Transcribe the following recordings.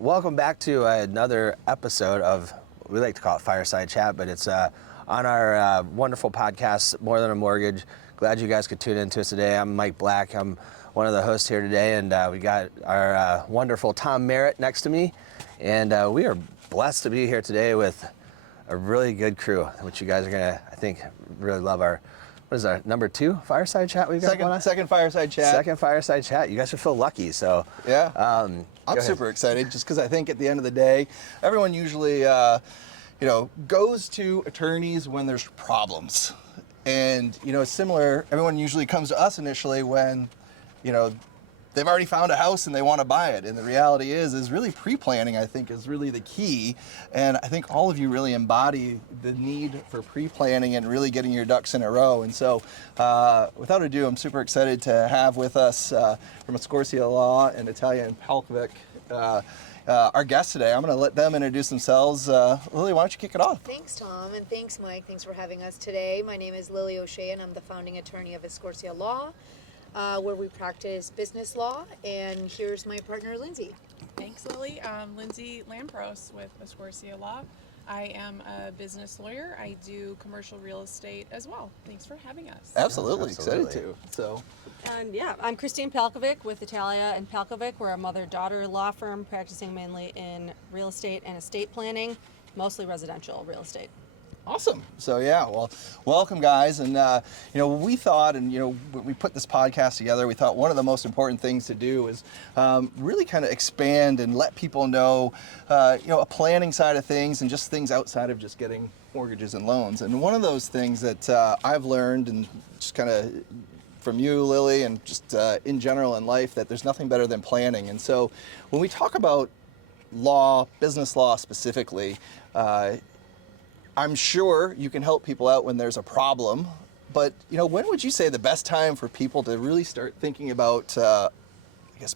welcome back to another episode of, we like to call it Fireside Chat, but it's on our wonderful podcast, More Than a Mortgage. Glad you guys could tune into us today. I'm Mike Black. I'm one of the hosts here today, and we got our wonderful Tom Merritt next to me, and we are blessed to be here today with a really good crew, which you guys are gonna, I think, really love. Our, what is our number 2 Fireside Chat we've got going on? Second Fireside Chat. Second Fireside Chat. You guys should feel lucky. So yeah, I'm super excited just because I think at the end of the day, everyone usually, goes to attorneys when there's problems, and it's similar. Everyone usually comes to us initially when, they've already found a house and they want to buy it. And the reality is really pre-planning, I think, is really the key. And I think all of you really embody the need for pre-planning and really getting your ducks in a row. And so without ado, I'm super excited to have with us from Escorcia Law and Lindsay Palkovic, our guests today. I'm going to let them introduce themselves. Lily, why don't you kick it off? Thanks, Tom, and thanks, Mike. Thanks for having us today. My name is Lily O'Shea, and I'm the founding attorney of Escorcia Law, where we practice business law, and here's my partner, Lindsay. Thanks, Lily. I'm Lindsay Lampros with Escorcia Law. I am a business lawyer. I do commercial real estate as well. Thanks for having us. Absolutely. Excited to. So. And yeah, I'm Christine Palkovic with Lindsay and Palkovic. We're a mother-daughter law firm practicing mainly in real estate and estate planning, mostly residential real estate. Awesome. So yeah, well, welcome guys. And we thought, and when we put this podcast together, we thought one of the most important things to do is really kind of expand and let people know, a planning side of things and just things outside of just getting mortgages and loans. And one of those things that I've learned, and just kind of from you, Lily, and just in general in life, that there's nothing better than planning. And so when we talk about law, business law specifically, I'm sure you can help people out when there's a problem, but when would you say the best time for people to really start thinking about,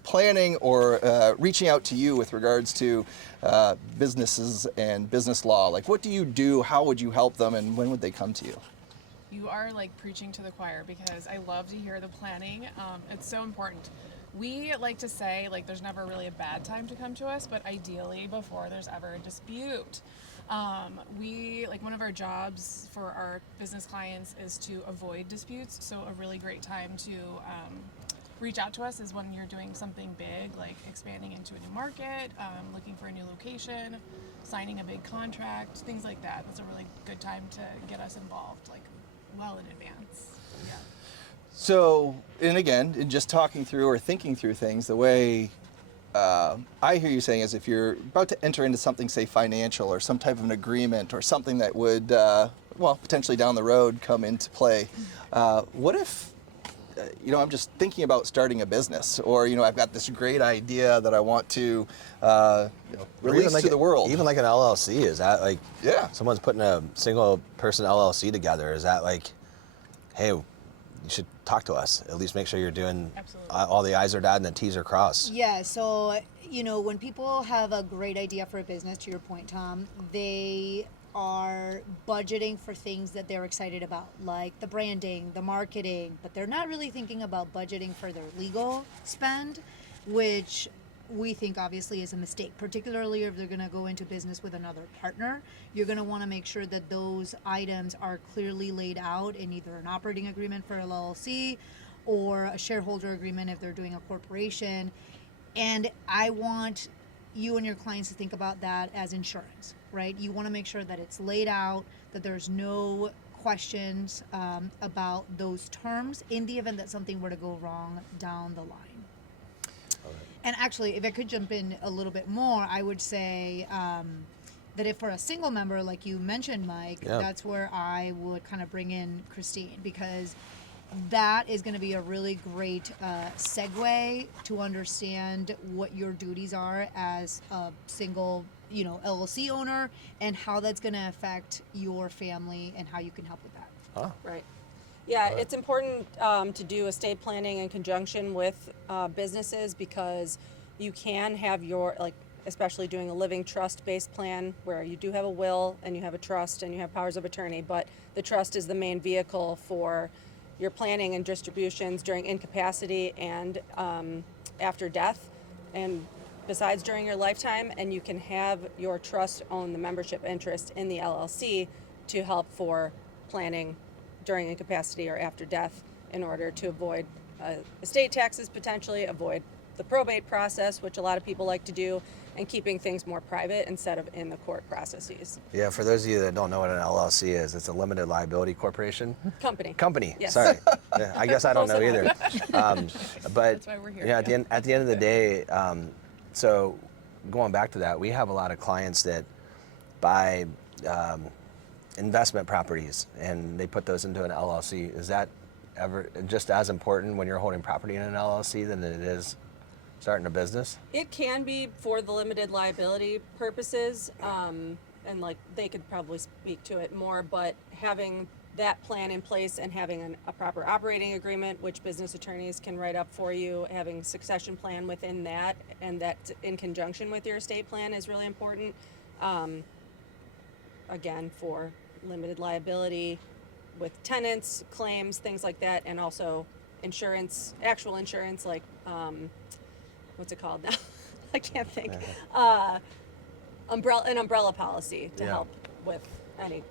planning or reaching out to you with regards to businesses and business law? Like, what do you do? How would you help them, and when would they come to you? You are like preaching to the choir, because I love to hear the planning. It's so important. We like to say, there's never really a bad time to come to us, but ideally before there's ever a dispute. One of our jobs for our business clients is to avoid disputes. So a really great time to reach out to us is when you're doing something big, like expanding into a new market, looking for a new location, signing a big contract, things like that. That's a really good time to get us involved, well in advance. Yeah. So, and again, in just talking through or thinking through things, the way I hear you saying is if you're about to enter into something, say financial or some type of an agreement or something that would, potentially down the road come into play, what if, I'm just thinking about starting a business, or, I've got this great idea that I want to, release to the world. Even like an LLC, is that someone's putting a single person LLC together, is that hey, you should talk to us. At least make sure you're doing all the I's are dotted and the T's are crossed. Yeah, so, when people have a great idea for a business, to your point, Tom, they are budgeting for things that they're excited about, like the branding, the marketing, but they're not really thinking about budgeting for their legal spend, which we think obviously is a mistake, particularly if they're going to go into business with another partner. You're going to want to make sure that those items are clearly laid out in either an operating agreement for LLC or a shareholder agreement if they're doing a corporation. And I want you and your clients to think about that as insurance, right? You want to make sure that it's laid out, that there's no questions about those terms in the event that something were to go wrong down the line. And actually, if I could jump in a little bit more, I would say that if for a single member, like you mentioned, Mike, that's where I would kind of bring in Christine, because that is going to be a really great segue to understand what your duties are as a single, LLC owner, and how that's going to affect your family and how you can help with that. Huh. Right. Yeah, it's important to do estate planning in conjunction with businesses, because you can have your, especially doing a living trust-based plan where you do have a will and you have a trust and you have powers of attorney, but the trust is the main vehicle for your planning and distributions during incapacity and after death. And besides during your lifetime, and you can have your trust own the membership interest in the LLC to help for planning during incapacity or after death in order to avoid estate taxes, potentially avoid the probate process, which a lot of people like to do, and keeping things more private instead of in the court processes. Yeah, for those of you that don't know what an LLC is, it's a limited liability corporation. Company. Yes. Sorry. Yeah, I guess I don't know Close either. But That's why we're here. yeah, at the end of the day, so going back to that, we have a lot of clients that buy investment properties and they put those into an LLC. Is that ever just as important when you're holding property in an LLC than it is starting a business? It can be for the limited liability purposes, and like they could probably speak to it more, but having that plan in place and having a proper operating agreement, which business attorneys can write up for you, having a succession plan within that, and that in conjunction with your estate plan is really important. Again, for limited liability with tenants, claims, things like that, and also insurance, actual insurance, like what's it called now? I can't think. An umbrella policy to Yeah. help with any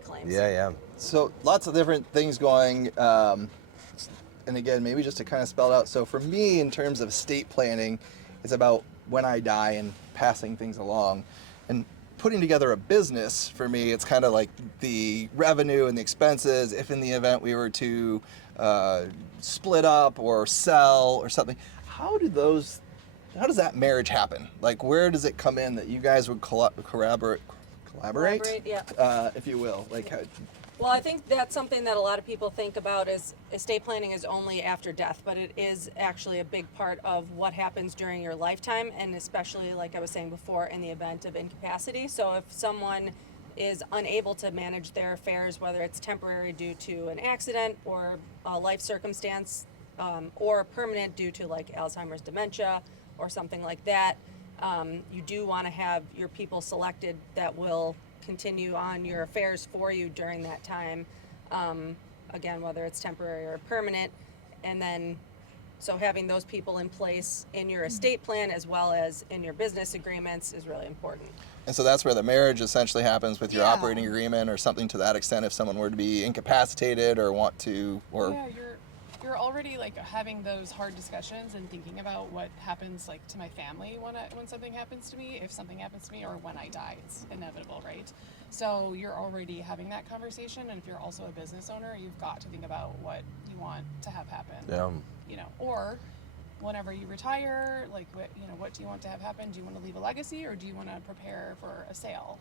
claims. Yeah. So lots of different things going. And again, maybe just to kind of spell it out. So for me, in terms of estate planning, it's about when I die and passing things along. And putting together a business, for me, it's kind of like the revenue and the expenses. If in the event we were to split up or sell or something, how does that marriage happen? Like, where does it come in that you guys would collaborate, Yeah. if you will? Like, how, Well, I think that's something that a lot of people think about is estate planning is only after death, but it is actually a big part of what happens during your lifetime, and especially, like I was saying before, in the event of incapacity. So if someone is unable to manage their affairs, whether it's temporary due to an accident or a life circumstance, or permanent due to like Alzheimer's, dementia, or something like that, you do want to have your people selected that will continue on your affairs for you during that time, again, whether it's temporary or permanent. And then so having those people in place in your estate plan as well as in your business agreements is really important. and so that's where the marriage essentially happens with your Yeah. operating agreement or something to that extent. If someone were to be incapacitated or want to, or Yeah, you're already like having those hard discussions and thinking about what happens like to my family when something happens to me, if something happens to me, or when I die. It's inevitable, right? So you're already having that conversation, and if you're also a business owner, you've got to think about what you want to have happen. Yeah. Or whenever you retire, like what do you want to have happen? Do you want to leave a legacy, or do you want to prepare for a sale?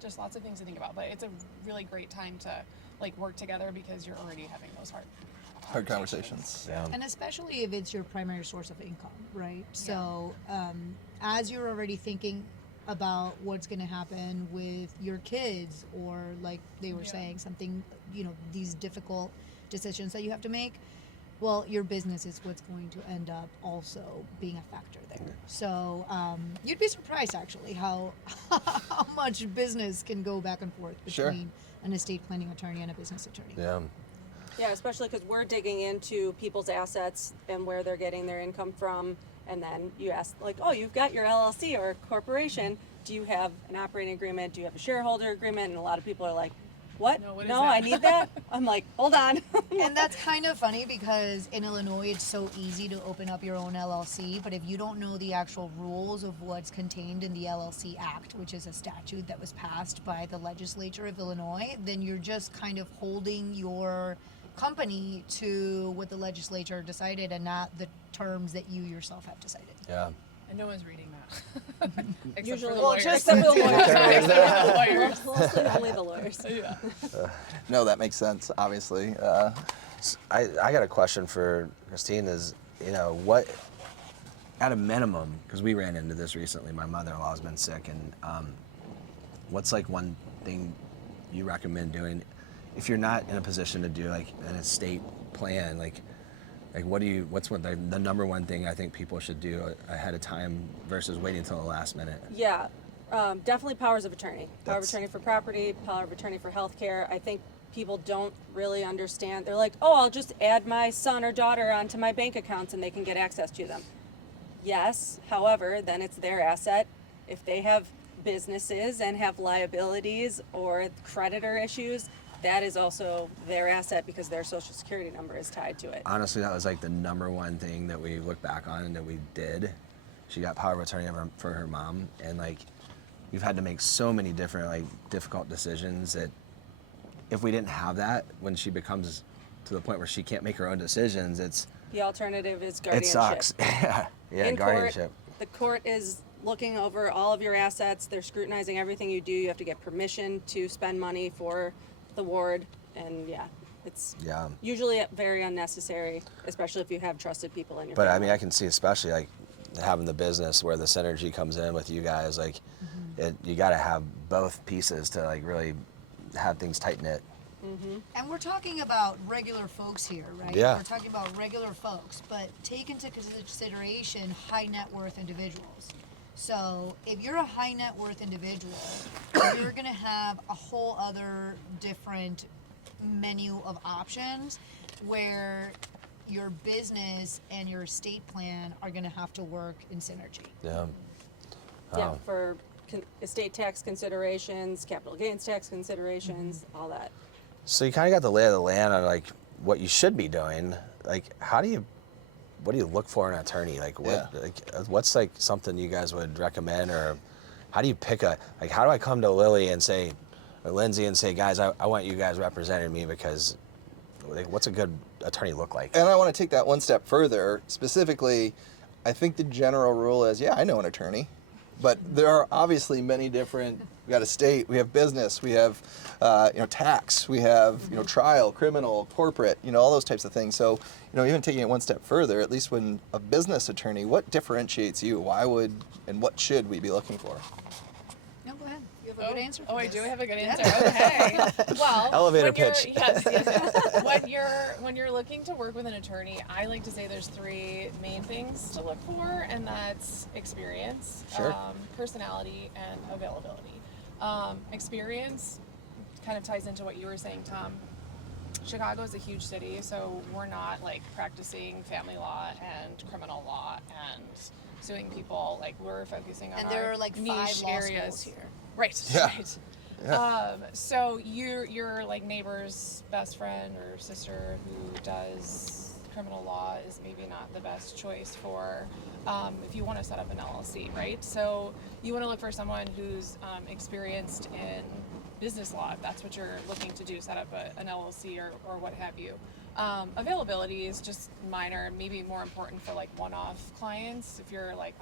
Just lots of things to think about, but it's a really great time to like work together because you're already having those hard conversations. Yeah. And especially if it's your primary source of income, right? So as you're already thinking about what's going to happen with your kids, or like they were saying, something, these difficult decisions that you have to make, well, your business is what's going to end up also being a factor there. So you'd be surprised actually how much business can go back and forth between an estate planning attorney and a business attorney. Yeah. Yeah, especially because we're digging into people's assets and where they're getting their income from. And then you ask, like, oh, you've got your LLC or corporation. Do you have an operating agreement? Do you have a shareholder agreement? And a lot of people are like, what? No, what is No, that? I need that. I'm like, hold on. And that's kind of funny because in Illinois it's so easy to open up your own LLC, but if you don't know the actual rules of what's contained in the LLC Act, which is a statute that was passed by the legislature of Illinois, then you're just kind of holding your company to what the legislature decided and not the terms that you yourself have decided. Yeah. And no one's reading that. Except Usually, for the lawyers. except for the lawyers. Lawyers. Mostly only the lawyers. Yeah. No, that makes sense, obviously. I got a question for Christine is, what, at a minimum, because we ran into this recently, my mother-in-law's been sick, and what's like one thing you recommend doing if you're not in a position to do like an estate plan, like what's the number one thing I think people should do ahead of time versus waiting until the last minute? Yeah, definitely powers of attorney. Power of That's- attorney for property, power of attorney for healthcare. I think people don't really understand. They're like, oh, I'll just add my son or daughter onto my bank accounts and they can get access to them. Yes, however, then it's their asset. If they have businesses and have liabilities or creditor issues, that is also their asset because their social security number is tied to it. Honestly, that was like the number one thing that we look back on and that we did. She got power of attorney for her mom, and like we've had to make so many different like difficult decisions that if we didn't have that, when she becomes to the point where she can't make her own decisions, The alternative is it guardianship. sucks. yeah, In guardianship. court, the court is looking over all of your assets. They're scrutinizing everything you do. You have to get permission to spend money for the ward, and yeah, it's Yeah. usually very unnecessary, especially if you have trusted people in your But I family. mean, I can see especially like having the business where the synergy comes in with you guys. Like, you got to have both pieces to like really have things tight knit. And we're talking about regular folks here, right? Yeah. We're talking about regular folks, but take into consideration high net worth individuals. So if you're a high net worth individual, you're gonna have a whole other different menu of options where your business and your estate plan are gonna have to work in synergy. Yeah. Yeah, for estate tax considerations, capital gains tax considerations, all that. So you kind of got the lay of the land on like what you should be doing. Like, what do you look for in an attorney? Like, what's like something you guys would recommend, or how do you pick how do I come to Lily and say, or Lindsay and say, guys, I want you guys representing me because, like, what's a good attorney look like? And I want to take that one step further. Specifically, I think the general rule is, yeah, I know an attorney, but there are obviously many different. We got estate, we have business, we have tax, we have trial, criminal, corporate, all those types of things. So even taking it one step further, at least when a business attorney, what differentiates you? Why would and what should we be looking for? No, go ahead. You have a good answer for Oh, I this. do have a good Yeah. answer. Okay. Well, Elevator when you're- pitch. Yes. When you're looking to work with an attorney, I like to say there's three main things to look for, and that's experience, Sure. personality, and availability. Experience kind of ties into what you were saying, Tom. Chicago is a huge city, so we're not like practicing family law and criminal law and suing people. Like, we're focusing on And there our are like 5 niche law areas schools here. Right. Yeah. Right. Yeah. So your like neighbor's best friend or sister who does criminal law is maybe not the best choice for if you want to set up an LLC, right? So you want to look for someone who's experienced in business law, if that's what you're looking to do, set up an LLC or what have you. Availability is just minor, maybe more important for like one-off clients. If you're like,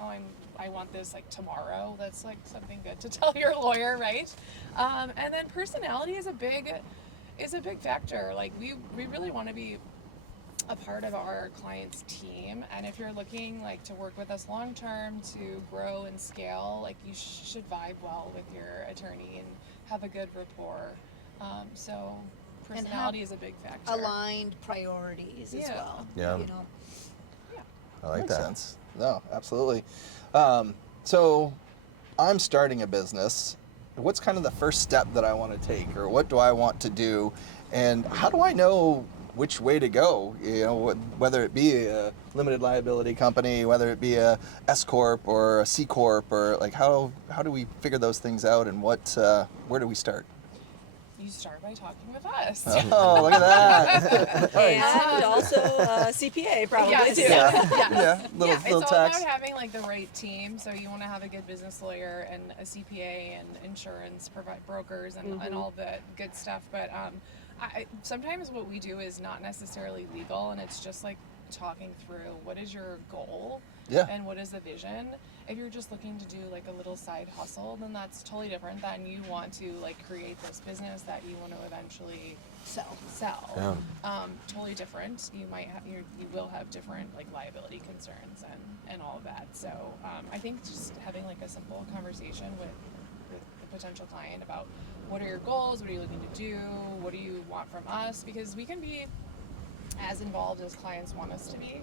I want this like tomorrow, that's like something good to tell your lawyer, right? And then personality is a big factor. Like we really want to be a part of our client's team, and if you're looking like to work with us long term to grow and scale, like you should vibe well with your attorney and have a good rapport. So personality is a big factor. Aligned priorities as Yeah. well. Yeah. I like Makes that. sense. No, absolutely. So I'm starting a business. What's kind of the first step that I want to take, or what do I want to do, and how do I know which way to go? Whether it be a limited liability company, whether it be a S corp or a C corp, or like how do we figure those things out, and where do we start? You start by talking with us. Oh, look at that! And also CPA probably Yes, too. yes, yes. Yeah, little It's all tax. about having like the right team. So you want to have a good business lawyer and a CPA and insurance brokers and all the good stuff. But sometimes what we do is not necessarily legal, and it's just like talking through what is your goal and what is the vision. If you're just looking to do like a little side hustle, then that's totally different than you want to like create this business that you want to eventually sell. Yeah. Totally different. You will have different like liability concerns and all of that. So I think just having like a simple conversation with the potential client about what are your goals, what are you looking to do, what do you want from us, because we can be as involved as clients want us to be.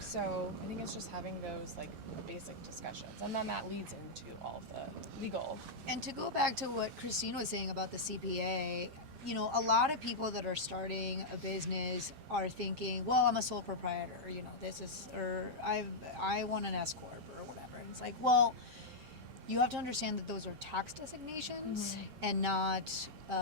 So I think it's just having those like basic discussions, and then that leads into all of the legal. And to go back to what Christine was saying about the CPA, you know, a lot of people that are starting a business are thinking, well, I'm a sole proprietor, you know, this is, or I want an S corp or whatever. And it's like, well, you have to understand that those are tax designations and not An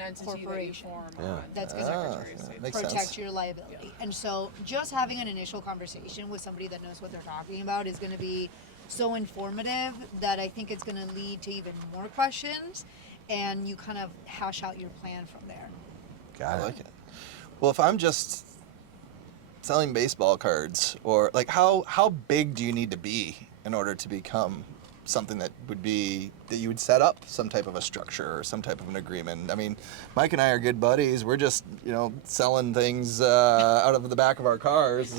a entity that you corporation form Yeah. on that's the gonna Secretary of State. makes protect sense. your liability. And so just having an initial conversation with somebody that knows what they're talking about is going to be so informative that I think it's going to lead to even more questions, and you kind of hash out your plan from there. Got I it. like it. Well, if I'm just selling baseball cards, or like how big do you need to be in order to become something that you would set up some type of a structure or some type of an agreement? I mean, Mike and I are good buddies. We're just, you know, selling things out of the back of our cars.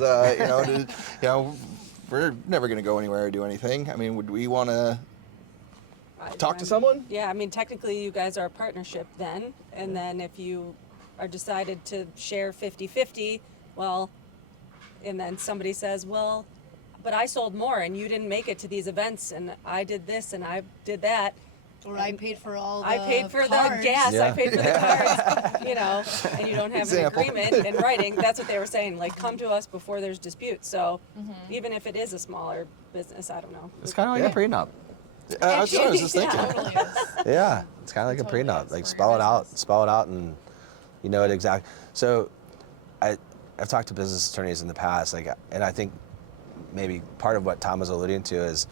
We're never going to go anywhere or do anything. I mean, would we want to talk to someone? Yeah, I mean, technically you guys are a partnership then, and then if you are decided to share 50-50, well, and then somebody says, well, but I sold more and you didn't make it to these events and I did this and I did that. Or I paid for all the I paid for cards. the gas, Yeah. I paid for the cards, you know, and you don't have Example. an agreement in writing. That's what they were saying, like, come to us before there's dispute. So even if it is a smaller business, I don't know. It's kind of like a prenup. That's what I was just Yeah. thinking. Totally is. Yeah, it's kind of like a Totally prenup. is Like for spell your it out, business. spell it out, and you know it exactly. So, I've talked to business attorneys in the past, like, and I think maybe part of what Tom was alluding to is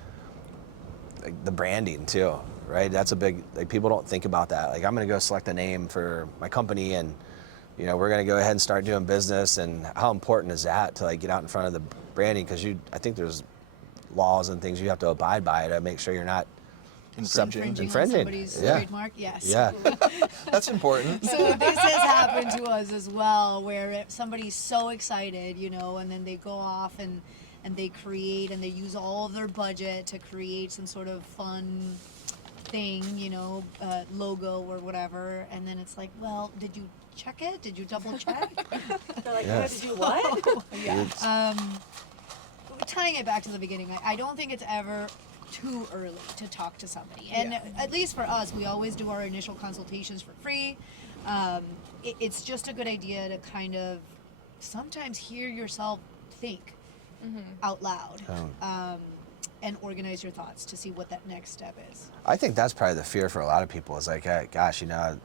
like the branding too, right? That's a big, like, people don't think about that. Like, I'm going to go select a name for my company, and you know we're going to go ahead and start doing business. And how important is that to like get out in front of the branding? Because I think there's laws and things you have to abide by to make sure you're not Infringing. Infringing, on somebody's yeah. trademark. Yes. Yeah. That's important. So this has happened to us as well, where if somebody's so excited, you know, and then they go off and they create and they use all of their budget to create some sort of fun thing, you know, logo or whatever, and then it's like, well, did you check it? Did you double check? They're like, Yeah. how did you what? Yeah. Tying it back to the beginning, I don't think it's ever too early to talk to somebody. And Yeah. at least for us, we always do our initial consultations for free. It's just a good idea to kind of sometimes hear yourself think out loud and organize your thoughts to see what that next step is. I think that's probably the fear for a lot of people. Is like, hey, gosh, you know,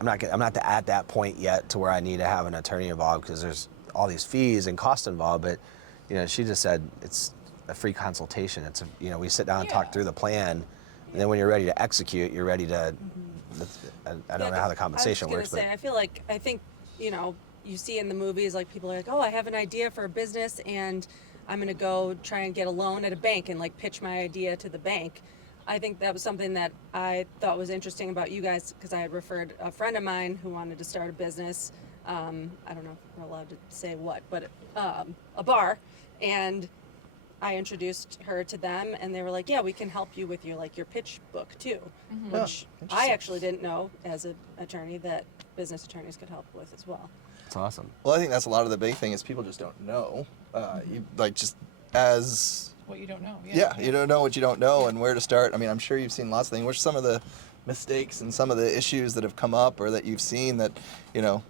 I'm not at that point yet to where I need to have an attorney involved because there's all these fees and costs involved. But you know, she just said it's a free consultation. It's you know, we sit down and talk Yeah. through the plan, and then when you're ready to execute, you're ready to. I don't know how the compensation works, but I think, you know, you see in the movies, like, people are like, oh, I have an idea for a business and I'm going to go try and get a loan at a bank and like pitch my idea to the bank. I think that was something that I thought was interesting about you guys, because I had referred a friend of mine who wanted to start a business. I don't know if we're allowed to say what, but a bar. And I introduced her to them, and they were like, yeah, we can help you with your pitch book too, which I actually didn't know as an attorney that business attorneys could help with as well. it's awesome. Well, I think that's a lot of the big thing is people just don't know. You, like, just as What you don't know. yeah, you don't know what you don't know and where to start. I mean, I'm sure you've seen lots of things. Which some of the mistakes and some of the issues that have come up or that you've seen that, you know,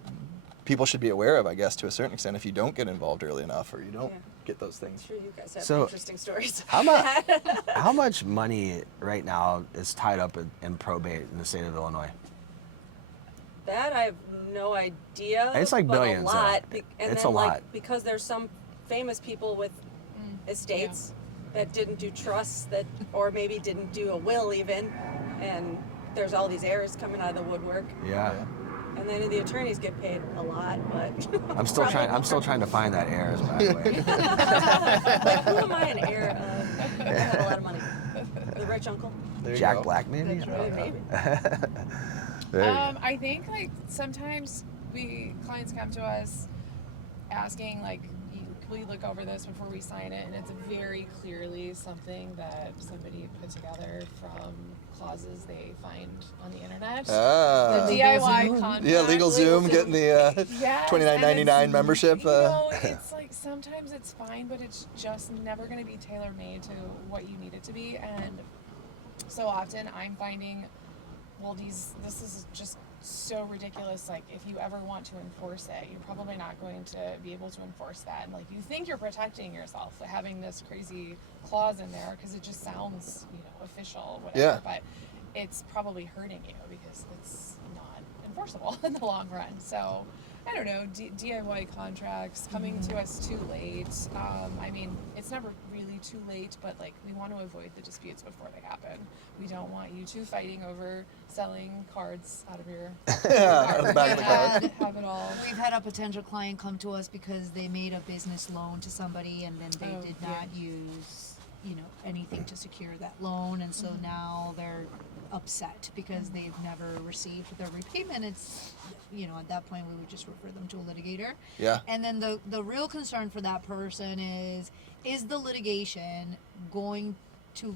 people should be aware of, I guess, to a certain extent, if you don't get involved early enough or you don't Yeah. get those things. I'm sure you guys have So- interesting stories. How much money right now is tied up in probate in the state of Illinois? That I have no idea. It's like but billions, a though. lot. And It's then, a lot. Like, because there's some famous people with estates that didn't do trusts, that, or maybe didn't do a will even, and there's all these heirs coming out of the woodwork. Yeah. And then the attorneys get paid a lot, but I'm still trying to find that heirs, by the way. like, who am I an heir of? I had a lot of money. The rich uncle. There you Jack go. Black, maybe. That's I don't know. Maybe. There you go. I think like sometimes clients come to us asking like, can we look over this before we sign it? And it's very clearly something that somebody put together from clauses they find on the internet. Ah. The DIY contract. Yeah, Legal Zoom, getting the Yes, $29.99 and it's, membership. You know, it's like sometimes it's fine, but it's just never going to be tailor made to what you need it to be. And so often I'm finding well, this is just so ridiculous. Like, if you ever want to enforce it, you're probably not going to be able to enforce that. And like, you think you're protecting yourself by having this crazy clause in there because it just sounds, official, whatever. Yeah. But it's probably hurting you because it's not enforceable in the long run. So, I don't know, DIY contracts coming to us too late. I mean, it's never really too late, but like, we want to avoid the disputes before they happen. We don't want you two fighting over selling cards out of your Out of the back of the car. have it all. We've had a potential client come to us because they made a business loan to somebody and then they Oh, did yeah. not use, anything to secure that loan, and so now they're upset because they've never received their repayment. It's, at that point we would just refer them to a litigator. Yeah. And then the real concern for that person is the litigation going to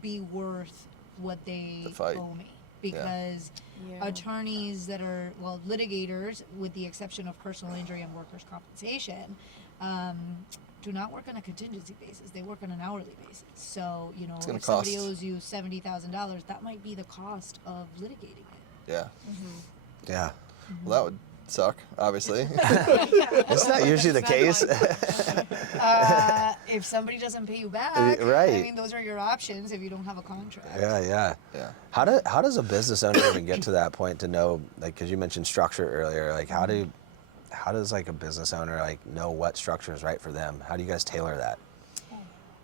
be worth what they The fight. owe me? Because Yeah. attorneys that are, litigators, with the exception of personal injury and workers' compensation, do not work on a contingency basis. They work on an hourly basis. So, gonna if somebody cost. owes you $70,000, that might be the cost of litigating it. Yeah. Yeah. Well, that would suck, obviously. It's not usually the case. If somebody doesn't pay you back, Right. I mean, those are your options if you don't have a contract. Yeah. Yeah. How does a business owner even get to that point to know, like, because you mentioned structure earlier, like how does like a business owner like know what structure is right for them? How do you guys tailor that?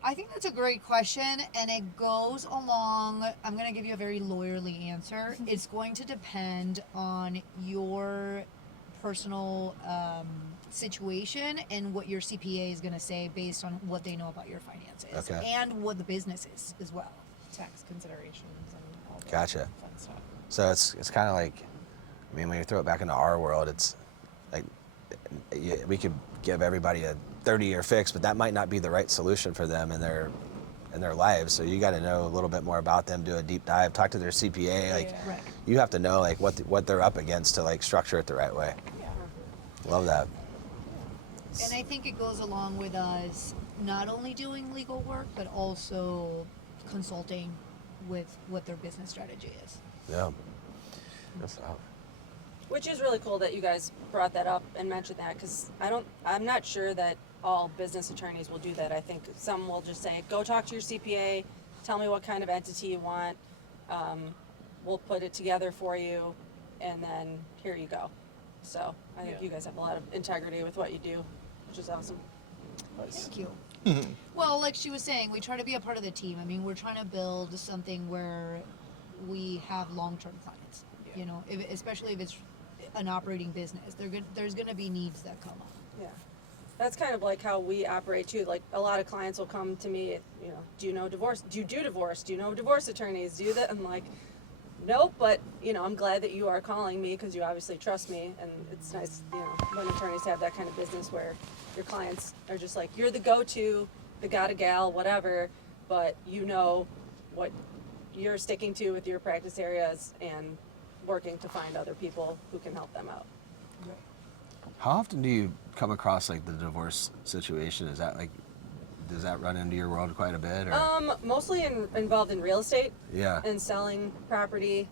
I think that's a great question, and it goes along. I'm going to give you a very lawyerly answer. It's going to depend on your personal situation and what your CPA is going to say based on what they know about your finances Okay. and what the business is as well. Tax considerations and all that Gotcha. fun stuff. So it's kind of like, I mean, when you throw it back into our world, it's like we could give everybody a 30-year fix, but that might not be the right solution for them in their lives. So you got to know a little bit more about them, do a deep dive, talk to their CPA. Like Yeah. Right. you have to know like what they're up against to like structure it the right way. Yeah. Love that. And I think it goes along with us not only doing legal work, but also consulting with what their business strategy is. Yeah. That's Which is really cool that you guys brought that up and mentioned that, because I'm not sure that all business attorneys will do that. I think some will just say, go talk to your CPA, tell me what kind of entity you want, we'll put it together for you, and then here you go. So I think Yeah. you guys have a lot of integrity with what you do, which is awesome. Thank you. Well, like she was saying, we try to be a part of the team. I mean, we're trying to build something where we have long-term clients. Yeah. Especially if it's an operating business, there's going to be needs that come up. Yeah. That's kind of like how we operate too. Like, a lot of clients will come to me, do you know divorce? Do you do divorce? Do you know divorce attorneys? Do that? I'm like, nope, but I'm glad that you are calling me because you obviously trust me, and it's nice, when attorneys have that kind of business where your clients are just like, you're the go-to, the gal gal, whatever, but you know what you're sticking to with your practice areas and working to find other people who can help them out. How often do you come across like the divorce situation? Is that like, does that run into your world quite a bit? Or? Mostly involved in real estate. Yeah. And selling property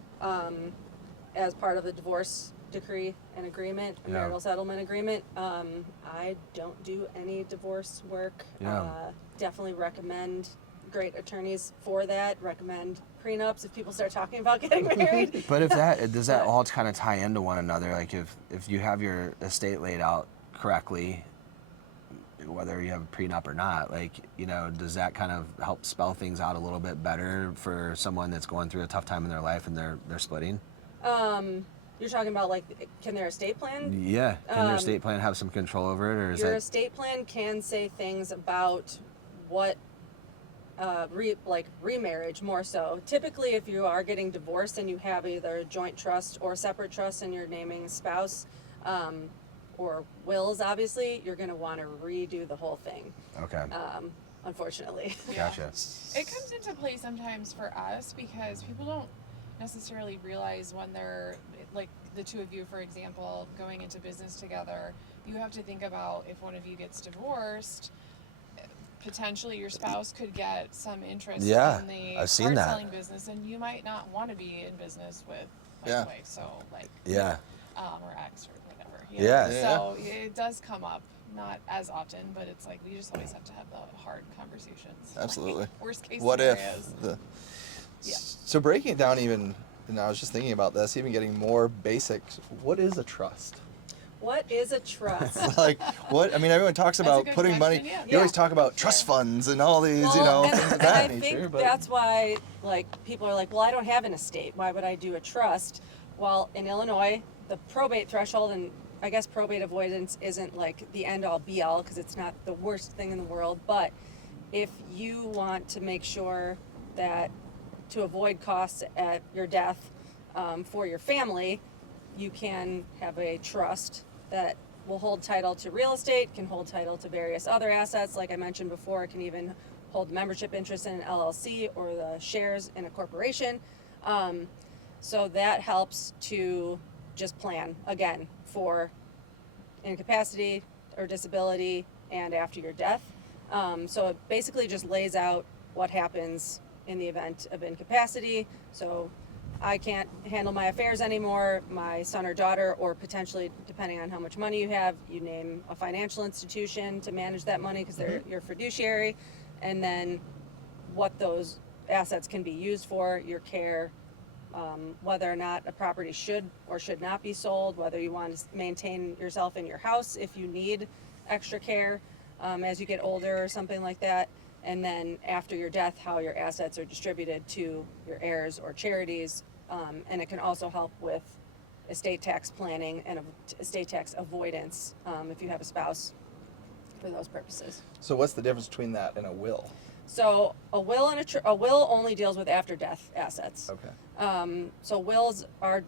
as part of the divorce decree and agreement, a Yeah. marital settlement agreement. I don't do any divorce work. Yeah. Definitely recommend great attorneys for that. Recommend prenups if people start talking about getting married. But if that does that all kind of tie into one another? Like if you have your estate laid out correctly, whether you have a prenup or not, like does that kind of help spell things out a little bit better for someone that's going through a tough time in their life and they're splitting? You're talking about like, can their estate plan? Yeah. Can their estate plan have some control over it, or is Your that? estate plan can say things about what remarriage more so. Typically, if you are getting divorced and you have either a joint trust or separate trust and you're naming a spouse, or wills, obviously, you're going to want to redo the whole thing, Okay. unfortunately. Gotcha. It comes into play sometimes for us because people don't necessarily realize when they're, like the two of you, for example, going into business together, you have to think about if one of you gets divorced, potentially your spouse could get some interest Yeah, in the I've seen car that. selling business, and you might not want to be in business with Yeah. wife, so like Yeah. or ex or whatever. You Yeah. know? Yeah. So it does come up, not as often, but it's like we just always have to have the hard conversations. Absolutely. Worst case What if scenarios. the Yeah. So breaking it down even, and I was just thinking about this, even getting more basic, what is a trust? What is a trust? Like what? I mean, everyone talks That's a about good putting money. question, yeah. You always Yeah. talk about trust funds and all these, Well, things of and that I nature. think But that's why, like, people are like, well, I don't have an estate. Why would I do a trust? Well, in Illinois, the probate threshold, and I guess probate avoidance isn't like the end all be all because it's not the worst thing in the world. But if you want to make sure that to avoid costs at your death for your family, you can have a trust that will hold title to real estate, can hold title to various other assets. Like I mentioned before, it can even hold membership interest in an LLC or the shares in a corporation. So that helps to just plan, again, for incapacity or disability and after your death. So it basically just lays out what happens in the event of incapacity. So I can't handle my affairs anymore, my son or daughter, or potentially, depending on how much money you have, you name a financial institution to manage that money because they're your fiduciary, and then what those assets can be used for, your care, whether or not a property should or should not be sold, whether you want to maintain yourself in your house if you need extra care as you get older or something like that. And then after your death, how your assets are distributed to your heirs or charities. And it can also help with estate tax planning and estate tax avoidance if you have a spouse for those purposes. So what's the difference between that and a will? So a will and a will only deals with after death assets. Okay. So wills are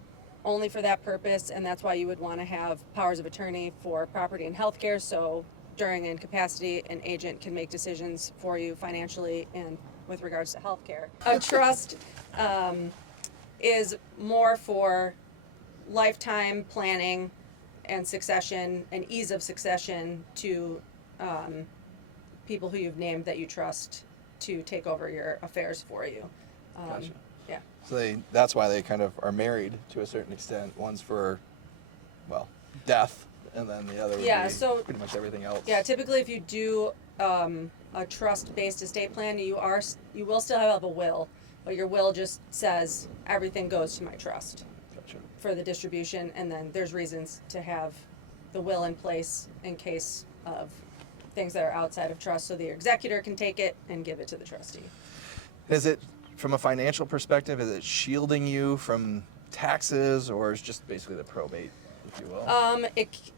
only for that purpose, and that's why you would want to have powers of attorney for property and healthcare. So during incapacity, an agent can make decisions for you financially and with regards to healthcare. A trust is more for lifetime planning and succession and ease of succession to people who you've named that you trust to take over your affairs for you. Gotcha. Yeah. So that's why they kind of are married to a certain extent. One's for, well, death, and then the other would Yeah, be so- pretty much everything else. Yeah, typically if you do a trust-based estate plan, you will still have a will, but your will just says everything goes to my trust Gotcha. for the distribution, and then there's reasons to have the will in place in case of things that are outside of trust, so the executor can take it and give it to the trustee. Is it, from a financial perspective, is it shielding you from taxes, or is just basically the probate, if you will?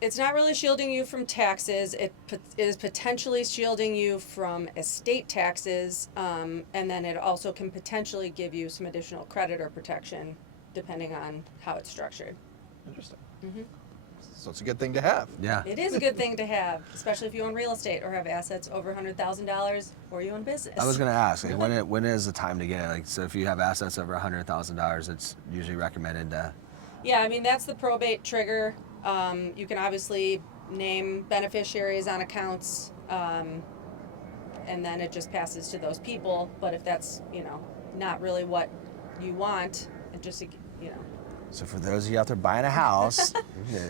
It's not really shielding you from taxes. It is potentially shielding you from estate taxes, and then it also can potentially give you some additional creditor protection, depending on how it's structured. Interesting. Mhm. So it's a good thing to have. Yeah. It is a good thing to have, especially if you own real estate or have assets over $100,000 or you own business. I was gonna ask, like, when is the time to get it? Like, so if you have assets over $100,000, it's usually recommended to. Yeah, I mean, that's the probate trigger. You can obviously name beneficiaries on accounts, and then it just passes to those people. But if that's, not really what you want, it just, So for those of you out there buying a house,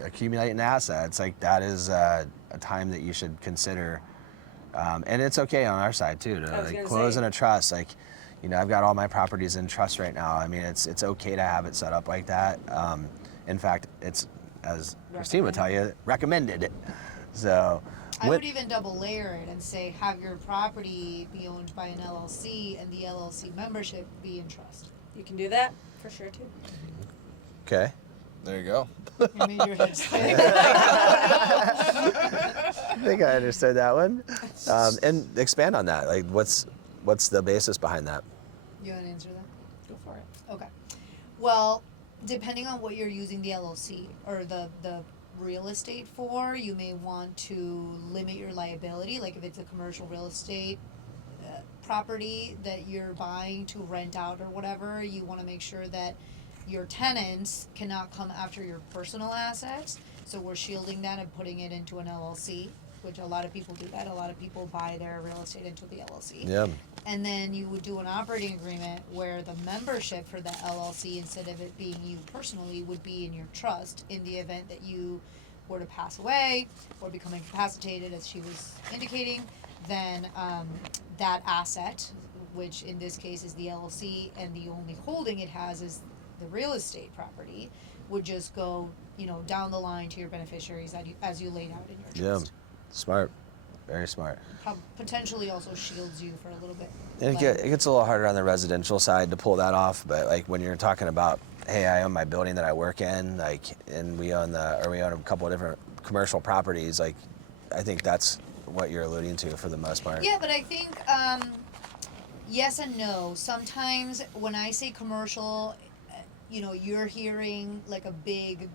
accumulating assets, like that is a time that you should consider. And it's okay on our side too to I was like gonna close say. in a trust. Like, I've got all my properties in trust right now. I mean, it's okay to have it set up like that. In fact, it's, as Christine would tell you, recommended. So, I would even double layer it and say have your property be owned by an LLC and the LLC membership be in trust. you can do that for sure too. okay. There you go. You made your head spin. I think I understood that one. And expand on that. Like, what's the basis behind that? You want to answer that? Go for it. Okay. Well, depending on what you're using the LLC or the real estate for, you may want to limit your liability. Like if it's a commercial real estate property that you're buying to rent out or whatever, you want to make sure that your tenants cannot come after your personal assets. So we're shielding that and putting it into an LLC. which a lot of people do that. A lot of people buy their real estate into the LLC. Yeah. And then you would do an operating agreement where the membership for the LLC, instead of it being you personally, would be in your trust in the event that you were to pass away or become incapacitated, as she was indicating. Then that asset, which in this case is the LLC, and the only holding it has is the real estate property, would just go, down the line to your beneficiaries as you laid out in your Yeah. trust. Smart. Very smart. Potentially also shields you for a little bit. And it gets a little harder on the residential side to pull that off, but like when you're talking about, hey, I own my building that I work in, like, and we own a couple of different commercial properties, like, I think that's what you're alluding to for the most part. Yeah, but I think yes and no. Sometimes when I say commercial, you're hearing like a big,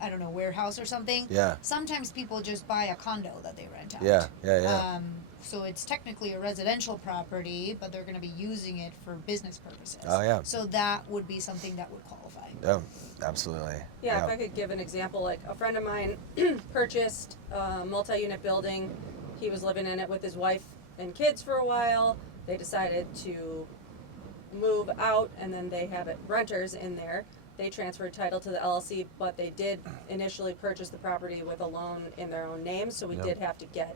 I don't know, warehouse or something. Yeah. Sometimes people just buy a condo that they rent out. Yeah. So it's technically a residential property, but they're going to be using it for business purposes. Oh, yeah. So that would be something that would qualify. Oh, absolutely. Yeah, if I could give an example, like a friend of mine purchased a multi-unit building. He was living in it with his wife and kids for a while. They decided to move out, and then they have renters in there. They transferred title to the LLC, but they did initially purchase the property with a loan in their own name, so we did have to get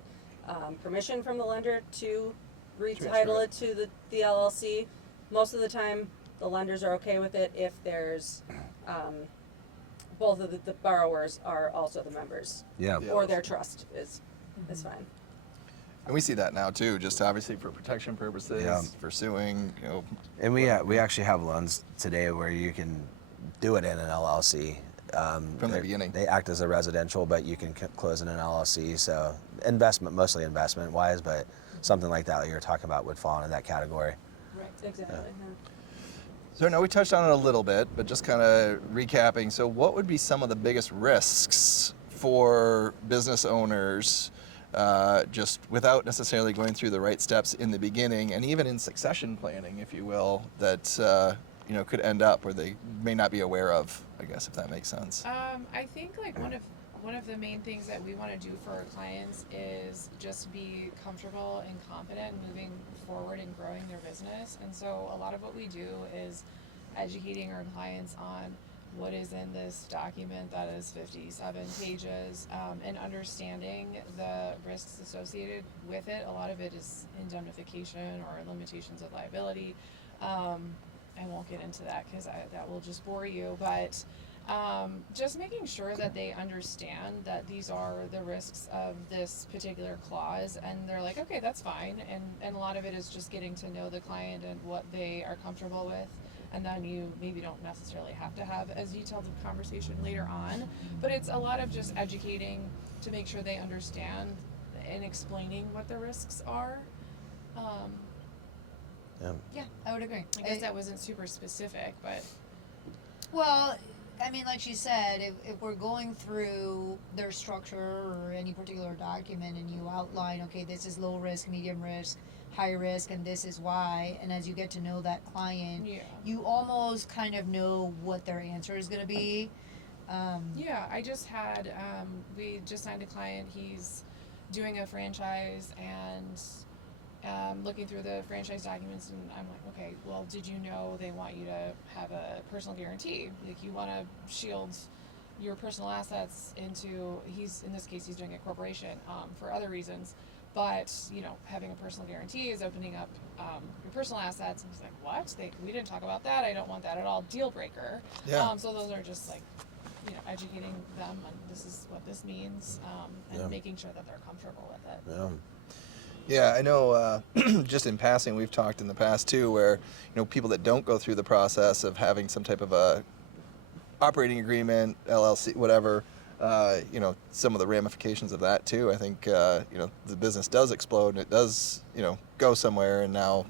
permission from the lender to retitle it to the LLC. Most of the time, the lenders are okay with it if there's both of the borrowers are also the members. Yeah. Or their trust is fine. And we see that now too, just obviously for protection purposes, for suing, And we actually have loans today where you can do it in an LLC. From the beginning. They act as a residential, but you can close in an LLC. So mostly investment wise, but something like that you're talking about would fall into that category. Right, exactly. So I know we touched on it a little bit, but just kind of recapping. So what would be some of the biggest risks for business owners, just without necessarily going through the right steps in the beginning, and even in succession planning, if you will, that could end up where they may not be aware of, I guess, if that makes sense? I think like one of the main things that we want to do for our clients is just be comfortable and confident moving forward and growing their business. And so a lot of what we do is educating our clients on what is in this document that is 57 pages, and understanding the risks associated with it. A lot of it is indemnification or limitations of liability. I won't get into that because that will just bore you, but just making sure that they understand that these are the risks of this particular clause, and they're like, okay, that's fine. And a lot of it is just getting to know the client and what they are comfortable with. And then you maybe don't necessarily have to have as detailed a conversation later on, but it's a lot of just educating to make sure they understand and explaining what the risks are. Yeah, I would agree. I guess that wasn't super specific, but Well, I mean, like she said, if we're going through their structure or any particular document and you outline, okay, this is low risk, medium risk, high risk, and this is why, and as you get to know that client, yeah. you almost kind of know what their answer is going to be. Yeah, I just had, we just signed a client. He's doing a franchise and looking through the franchise documents, and I'm like, okay, well, did you know they want you to have a personal guarantee? Like, you want to shield your personal assets into, in this case, he's doing a corporation for other reasons. But, having a personal guarantee is opening up your personal assets. And he's like, what? We didn't talk about that. I don't want that at all. Deal breaker. Yeah. So those are just like, educating them on this is what this means, and making sure that they're comfortable with it. Yeah. Yeah, I know, just in passing, we've talked in the past too, where, people that don't go through the process of having some type of a operating agreement, LLC, whatever, some of the ramifications of that too. I think, the business does explode and it does, go somewhere, and now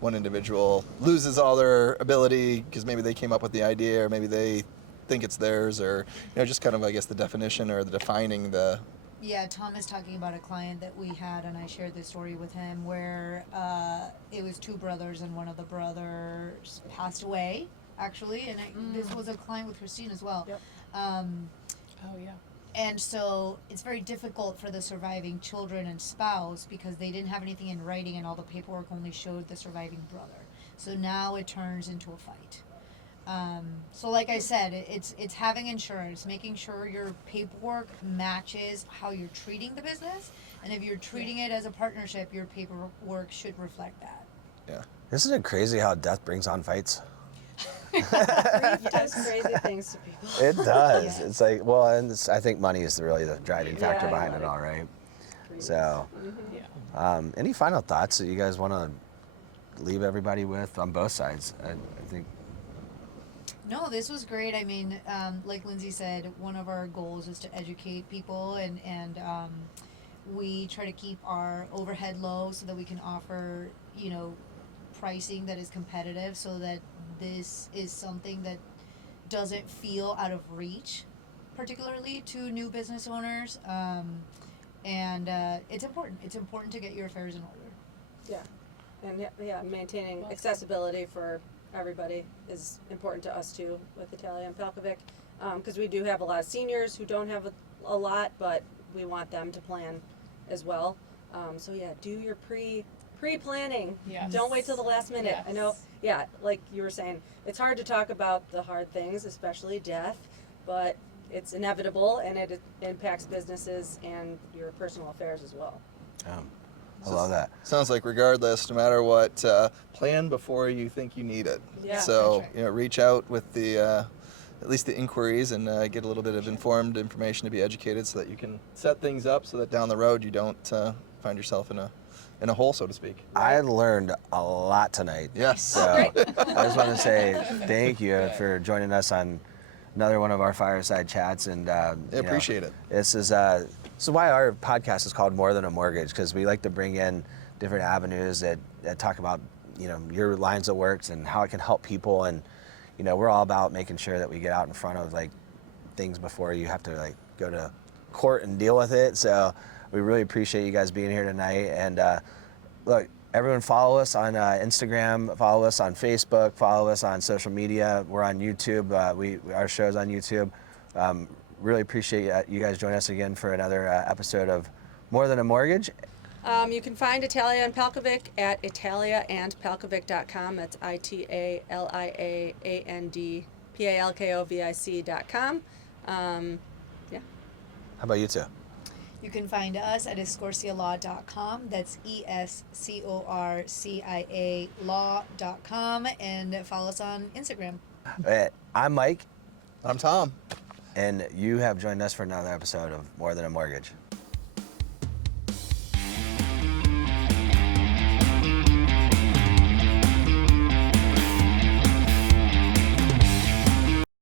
one individual loses all their ability because maybe they came up with the idea, or maybe they think it's theirs, or, just kind of, I guess, the definition or the defining the. Yeah, Tom is talking about a client that we had, and I shared this story with him, where it was two brothers, and one of the brothers passed away, actually, and this was a client with Christine as well. Yep. Oh yeah. And so it's very difficult for the surviving children and spouse because they didn't have anything in writing and all the paperwork only showed the surviving brother. So now it turns into a fight. So like I said, it's having insurance, making sure your paperwork matches how you're treating the business, and if you're treating it as a partnership, your paperwork should reflect that. Yeah. Isn't it crazy how death brings on fights? Grief does crazy things to people. It does. Yeah. It's like, well, and I think money is really the driving factor Yeah, behind it money. all, right? Grief. So, Yeah. any final thoughts that you guys want to leave everybody with on both sides? I think. No, this was great. I mean, like Lindsay said, one of our goals is to educate people, and we try to keep our overhead low so that we can offer, pricing that is competitive, so that this is something that doesn't feel out of reach, particularly to new business owners. And it's important. It's important to get your affairs in order. Yeah, and maintaining accessibility for everybody is important to us too with Italia and Palkovic, because we do have a lot of seniors who don't have a lot, but we want them to plan as well. So yeah, do your pre-planning. Yes. Don't wait till the last minute. Yes. I know, yeah, like you were saying, it's hard to talk about the hard things, especially death, but it's inevitable and it impacts businesses and your personal affairs as well. I love that. Sounds like regardless, no matter what, plan before you think you need it. Yeah, So, that's right. reach out with the, at least the inquiries and get a little bit of informed information to be educated so that you can set things up so that down the road you don't find yourself in a hole, so to speak. I learned a lot tonight. Yes. So I just want to say thank you for joining us on another one of our fireside chats, and Appreciate it. This is why our podcast is called More Than a Mortgage, because we like to bring in different avenues that talk about your lines of works and how it can help people, and we're all about making sure that we get out in front of like things before you have to go to court and deal with it. So we really appreciate you guys being here tonight, and look, everyone follow us on Instagram, follow us on Facebook, follow us on social media. We're on YouTube. Our show's on YouTube. Really appreciate you guys joining us again for another episode of More Than a Mortgage. You can find Italia and Palkovic at italiaandpalkovic.com. That's ITALIAANDPALKOVIC.com. Yeah. How about you two? You can find us at escorcialaw.com. That's ESCORCIA law.com, and follow us on Instagram. I'm Mike, I'm Tom. and you have joined us for another episode of More Than a Mortgage.